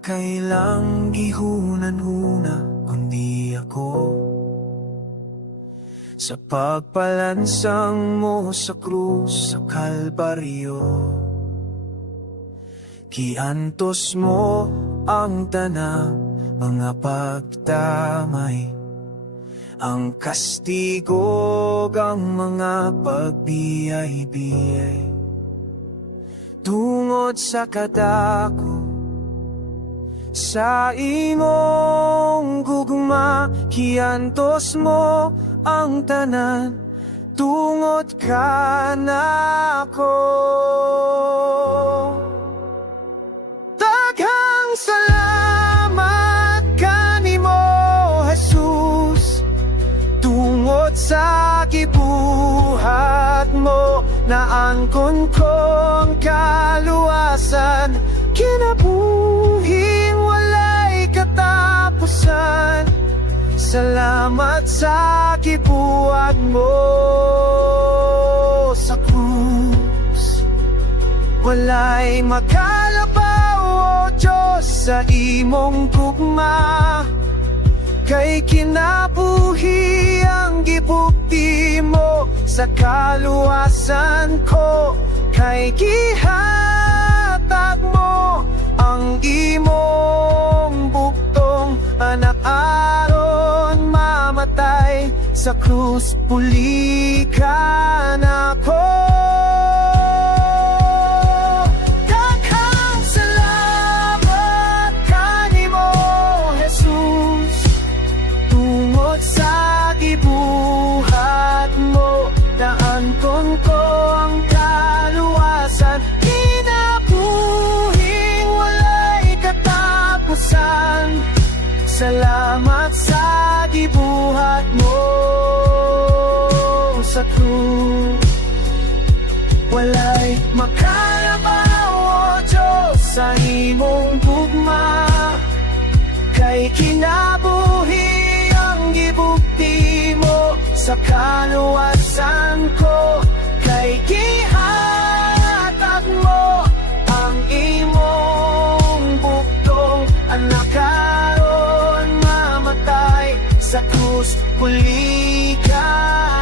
kailang gihunan-huna kundi ako. Sa pagpalansang mo sa krus sa Kalbaryo, kiantos mo ang tanang mga pagdamay, ang kastigo ang mga pagbiyay-biyay. Tungod sa kadako sa imong gugma, kiantos mo ang tanan tungod ka nako. Daghang salamat kanimo Jesus, tungod sa gibuhat mo naangkon kong kaluwasan, kinabuhing walay katapusan. Salamat sa gibuhat mo sa krus, walay makalabaw o Diyos sa imong gugma. Kay kinabuhi ang gibukti mo sa kaluwasan ko, kay gihatag mo ang imong buktong anak aron mamatay sa krus, puli ka nako. Daghang salamat kanimo Jesus, tungod sa gibuhat mo naangkon ko ang kaluwasan, kinabuhing walay katapusan. Salamat sa gibuhat mo sa krus, walay makalabaw o Diyos sa imong gugma. Kay kinabuhi ang gibukti mo sa kaluwasan ko, kay gihatag mo ang imong buktong anak aron mamatay sa krus, puli ka